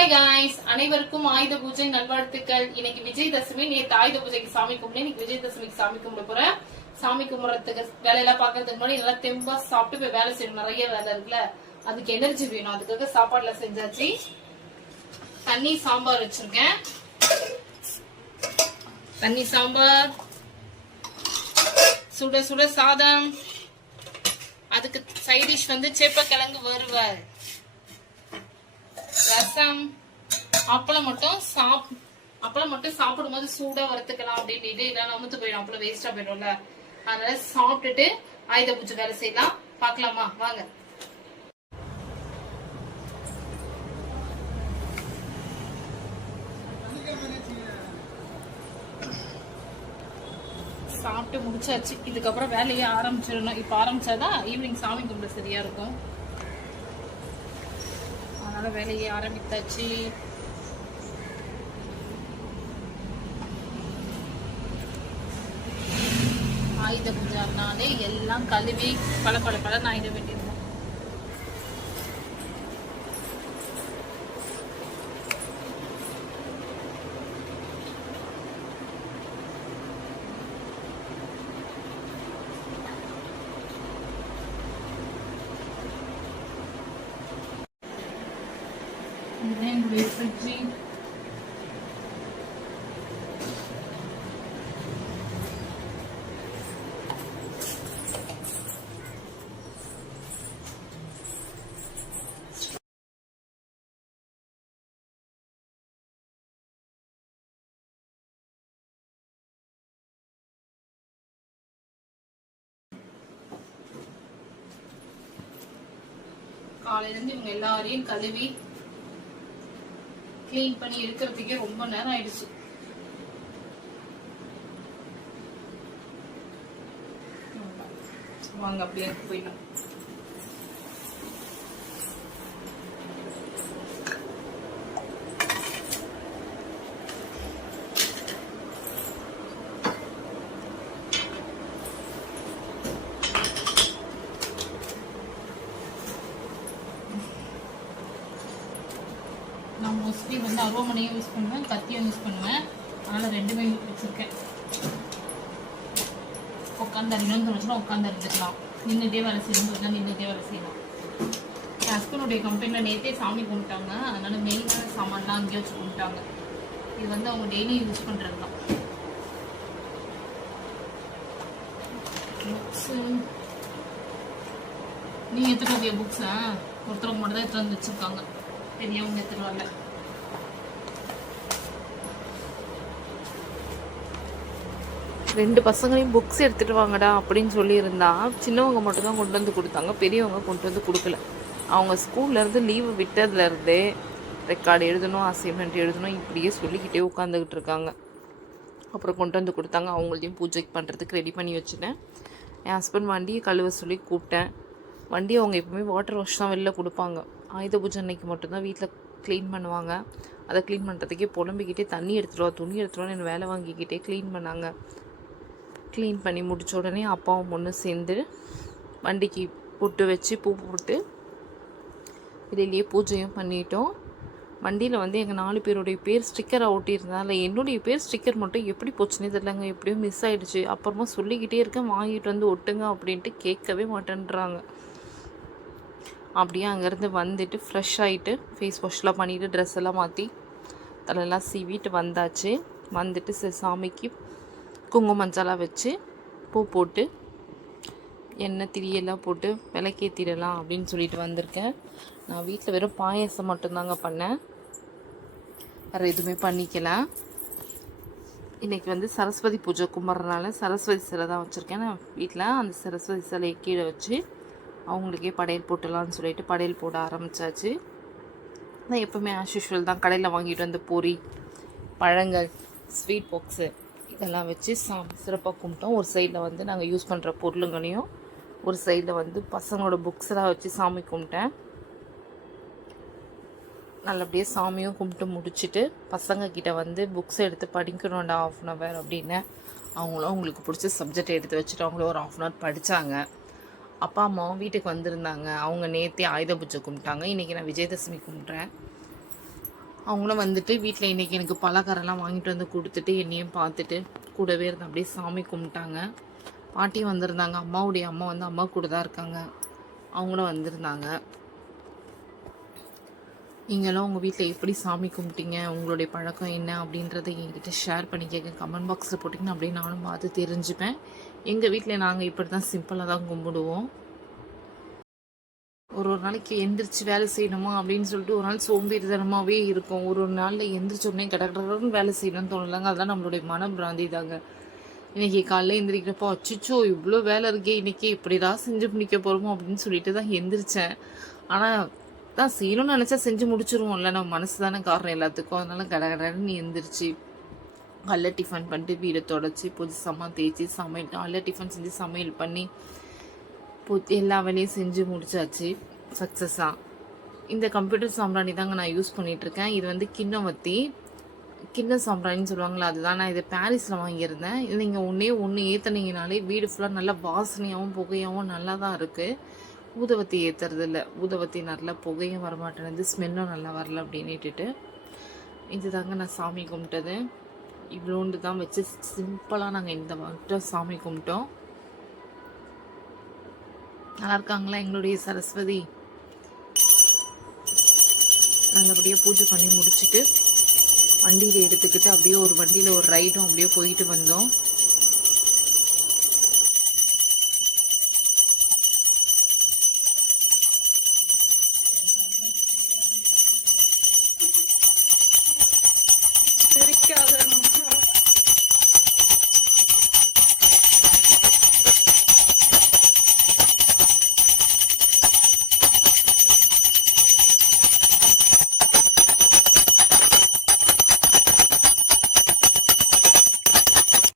Hi guys அனைவருக்கும் ஆயுத பூஜை நல்வாழ்த்துக்கள். இன்னைக்கு விஜயதசமி. நேற்று ஆயுத பூஜைக்கு சாமி கும்பிட்டு இன்னைக்கு விஜயதசமிக்கு சாமி கும்பிட போறேன். சாமி கும்பிடுறதுக்கு வேலையெல்லாம் பாக்குறதுக்கு முன்னாடி நல்லா தெம்பா சாப்பிட்டு போய் வேலை செய்யணும். நிறைய வேலை இருக்குல்ல. அதுக்கு எனர்ஜி வேணும். அதுக்காக சாப்பாடுல செஞ்சாச்சு. தண்ணி சாம்பார் வச்சிருக்கேன். தண்ணி சாம்பார். சுட சுட சாதம். அதுக்கு சைடிஷ் வந்து சேப்பக்கிழங்கு வருவார் ரசம் அப்பளம் மட்டும் சாப் அப்பளம் மட்டும் சாப்பிடும் போது சூடா வறுத்துக்கலாம் அப்படின்னு இல்லைன்னா நமுத்து போயிடும். அப்பளம் வேஸ்டா போயிடும்ல. அதனால சாப்பிட்டுட்டு ஆயுத பூஜை வேலை செய்யலாம். பாக்கலாமா வாங்க. சாப்பிட்டு முடிச்சாச்சு. இதுக்கப்புறம் வேலையை ஆரம்பிச்சிடணும். இப்போ ஆரம்பிச்சாதான் ஈவினிங் சாமி கும்பிட சரியா இருக்கும். அதனால வேலையை ஆரம்பித்தாச்சு. ஆயுத பூஜைனாலே எல்லாம் கழுவி பல பல பல ஆயிட வேண்டியது. காலையில இருந்து இவங்க எல்லாரையும் கழுவி கிளீன் பண்ணி எடுக்கிறதுக்கே ரொம்ப நேரம் ஆயிடுச்சு. வாங்க அப்படியே போயிடலாம். நான் மோஸ்ட்லி வந்து அருவமனையும் யூஸ் பண்ணுவேன் கத்தியும் யூஸ் பண்ணுவேன். அதனால் ரெண்டுமே வச்சுருக்கேன். உட்காந்து அறியணும்னு தோணுச்சுன்னா உட்காந்து அறிஞ்சிக்கலாம் நின்றுட்டே வேலை செய்யணும்னு தோணுச்சா நின்றுட்டே வேலை செய்யலாம். என் ஹஸ்பண்டுடைய கம்பெனியில் நேற்றே சாமி கும்பிட்டாங்க. அதனால் மெயினான சாமான்லாம் அங்கேயே வச்சு கும்பிட்டாங்க. இது வந்து அவங்க டெய்லி யூஸ் பண்ணுறது தான் புக்ஸு நீங்கள் எடுத்துகிட்டு புக்ஸை புக்ஸா ஒருத்தவங்க மட்டும் தான் வந்து வச்சுருக்காங்க. பெரியவங்க எடுத்துட்டு ரெண்டு பசங்களையும் புக்ஸ் எடுத்துகிட்டு வாங்கடா அப்படின்னு சொல்லியிருந்தா சின்னவங்க மட்டும் தான் கொண்டு வந்து கொடுத்தாங்க பெரியவங்க கொண்டு வந்து கொடுக்கல. அவங்க ஸ்கூல்லேருந்து லீவு விட்டதுலேருந்தே ரெக்கார்டு எழுதணும் அசைன்மெண்ட் எழுதணும் இப்படியே சொல்லிக்கிட்டே உட்காந்துக்கிட்டு இருக்காங்க. அப்புறம் கொண்டு வந்து கொடுத்தாங்க. அவங்களையும் பூஜைக்கு பண்ணுறதுக்கு ரெடி பண்ணி வச்சுட்டேன். என் ஹஸ்பண்ட் வண்டியை கழுவ சொல்லி கூப்பிட்டேன். வண்டி அவங்க எப்பவுமே வாட்டர் வாஷ் தான் வெளில கொடுப்பாங்க. ஆயுத பூஜை அன்னைக்கு மட்டும்தான் வீட்டில் க்ளீன் பண்ணுவாங்க. அதை க்ளீன் பண்ணுறதுக்கே புலம்பிக்கிட்டே தண்ணி எடுத்துருவா துணி எடுத்துருவான்னு வேலை வாங்கிக்கிட்டே க்ளீன் பண்ணாங்க. க்ளீன் பண்ணி முடித்த உடனே அப்பாவும் பொண்ணு சேர்ந்து வண்டிக்கு புட்டு வச்சு பூ போட்டு வெளியிலேயே பூஜையும் பண்ணிட்டோம். வண்டியில் வந்து எங்கள் நாலு பேருடைய பேர் ஸ்டிக்கரை ஒட்டியிருந்தால என்னுடைய பேர் ஸ்டிக்கர் மட்டும் எப்படி போச்சுன்னே தெரிலங்க எப்படியும் மிஸ் ஆயிடுச்சு. அப்புறமா சொல்லிக்கிட்டே இருக்கேன் வாங்கிட்டு வந்து ஒட்டுங்க அப்படின்ட்டு கேட்கவே மாட்டேன்றாங்க. அப்படியே அங்கேருந்து வந்துட்டு ஃப்ரெஷ் ஆகிட்டு ஃபேஸ் வாஷ்லாம் பண்ணிவிட்டு ட்ரெஸ் எல்லாம் மாற்றி தலையெல்லாம் சீவிட்டு வந்தாச்சு. வந்துட்டு சரி சாமிக்கு குங்கும மஞ்சளாக வச்சு பூ போட்டு எண்ணெய் திரியெல்லாம் போட்டு விளக்கேற்றிடலாம் அப்படின்னு சொல்லிட்டு வந்திருக்கேன். நான் வீட்டில் வெறும் பாயாசம் மட்டும்தாங்க பண்ணேன். வேறு எதுவுமே பண்ணிக்கல. இன்றைக்கி வந்து சரஸ்வதி பூஜை கும்பிட்றதுனால சரஸ்வதி சிலை தான் வச்சுருக்கேன். நான் வீட்டில் அந்த சரஸ்வதி சிலையை கீழே வச்சு அவங்களுக்கே படையல் போட்டலாம்னு சொல்லிட்டு படையல் போட ஆரம்பித்தாச்சு நான் எப்போவுமே ஆஸ் யூஷுவல் தான் கடையில் வாங்கிட்டு வந்து பொறி பழங்கள் ஸ்வீட் பாக்ஸு இதெல்லாம் வச்சு சா சிறப்பாக கும்பிட்டோம். ஒரு சைடில் வந்து நாங்கள் யூஸ் பண்ணுற பொருளுங்களையும் ஒரு சைடில் வந்து பசங்களோட புக்ஸ்லாம் வச்சு சாமி கும்பிட்டேன். நல்லபடியாக சாமியும் கும்பிட்டு முடிச்சுட்டு பசங்கக்கிட்ட வந்து புக்ஸ் எடுத்து படிக்கணும்டா ஆஃப் அன் ஹவர் அப்படின்னு அவங்களும் அவங்களுக்கு பிடிச்ச சப்ஜெக்ட் எடுத்து வச்சுட்டு அவங்களும் ஒரு ஆஃப் அன் ஹவர் படித்தாங்க அப்பா அம்மாவும் வீட்டுக்கு வந்திருந்தாங்க. அவங்க நேற்றே ஆயுத பூஜை கும்பிட்டாங்க. இன்றைக்கி நான் விஜயதசமி கும்பிட்றேன். அவங்களும் வந்துட்டு வீட்டில் இன்றைக்கி எனக்கு பலகாரம்லாம் வாங்கிட்டு வந்து கொடுத்துட்டு என்னையும் பார்த்துட்டு கூடவே இருந்து அப்படியே சாமி கும்பிட்டாங்க. பாட்டி வந்திருந்தாங்க. அம்மாவுடைய அம்மா வந்து அம்மா கூட தான் இருக்காங்க. அவங்களும் வந்திருந்தாங்க. நீங்களாம் உங்கள் வீட்டில் எப்படி சாமி கும்பிட்டீங்க? உங்களுடைய பழக்கம் என்ன? அப்படின்றத என்கிட்ட ஷேர் பண்ணிக்கங்க கமெண்ட் பாக்ஸில் போட்டிங்கன்னா அப்படியே நானும் பார்த்து தெரிஞ்சுப்பேன். எங்கள் வீட்டில் நாங்கள் இப்படி தான் சிம்பிளாக தான் கும்பிடுவோம். ஒரு ஒரு நாளைக்கு எந்திரிச்சு வேலை செய்யணுமா? அப்படின்னு சொல்லிட்டு ஒரு நாள் சோம்பேறித்தனமாகவே இருக்கும். ஒரு ஒரு நாளில் எந்திரிச்சோடனே கடற்கடன்னு வேலை செய்யணும்னு தோணலாங்க. அதெல்லாம் நம்மளுடைய மன பிராந்தி தாங்க. இன்றைக்கி காலைல எந்திரிக்கிறப்போ அச்சுச்சோ இவ்வளோ வேலை இருக்கே இன்னைக்கு இப்படிதான் செஞ்சு முடிக்க போகிறோமோ அப்படின்னு சொல்லிட்டு தான் எந்திரிச்சேன். ஆனால் தான் செய்யணும்னு நினச்சா செஞ்சு முடிச்சிருவோம்ல. நம்ம மனசு தானே காரணம் எல்லாத்துக்கும். அதனால கடகடன்னு எந்திரிச்சு காலைல டிஃபன் பண்ணிட்டு வீடை தொடச்சி புதுசமாக தேய்ச்சி சமையல் காலைல டிஃபன் செஞ்சு சமையல் பண்ணி புத் எல்லா வேலையும் செஞ்சு முடிச்சாச்சு. சக்ஸஸாக இந்த கம்ப்யூட்டர் சாம்பிராணி தாங்க நான் யூஸ் பண்ணிகிட்ருக்கேன் இருக்கேன் இது வந்து கிண்ணம் வத்தி கிண்ண சாம்பிராணின்னு சொல்லுவாங்களா அதுதான் நான் இது பாரிஸில் வாங்கியிருந்தேன். இது நீங்கள் ஒன்றே ஒன்று ஏற்றுனீங்கனாலே வீடு ஃபுல்லாக நல்லா வாசனையாகவும் புகையாகவும் நல்லா தான் இருக்குது ஊதவத்தி ஏற்றுறது இல்லை ஊதவத்தி நல்லா புகையும் வரமாட்டேனது ஸ்மெல்லும் நல்லா வரல அப்படின்னுட்டு இதுதாங்க நான் சாமி கும்பிட்டது. இவ்வளோண்டு தான் வச்சு சிம்பிளாக நாங்கள் இந்த மட்டும் சாமி கும்பிட்டோம். நல்லா இருக்காங்களா எங்களுடைய சரஸ்வதி? நல்லபடியாக பூஜை பண்ணி முடிச்சுட்டு வண்டியில் எடுத்துக்கிட்டு அப்படியே ஒரு வண்டியில் ஒரு ரைடும் அப்படியே போயிட்டு வந்தோம்.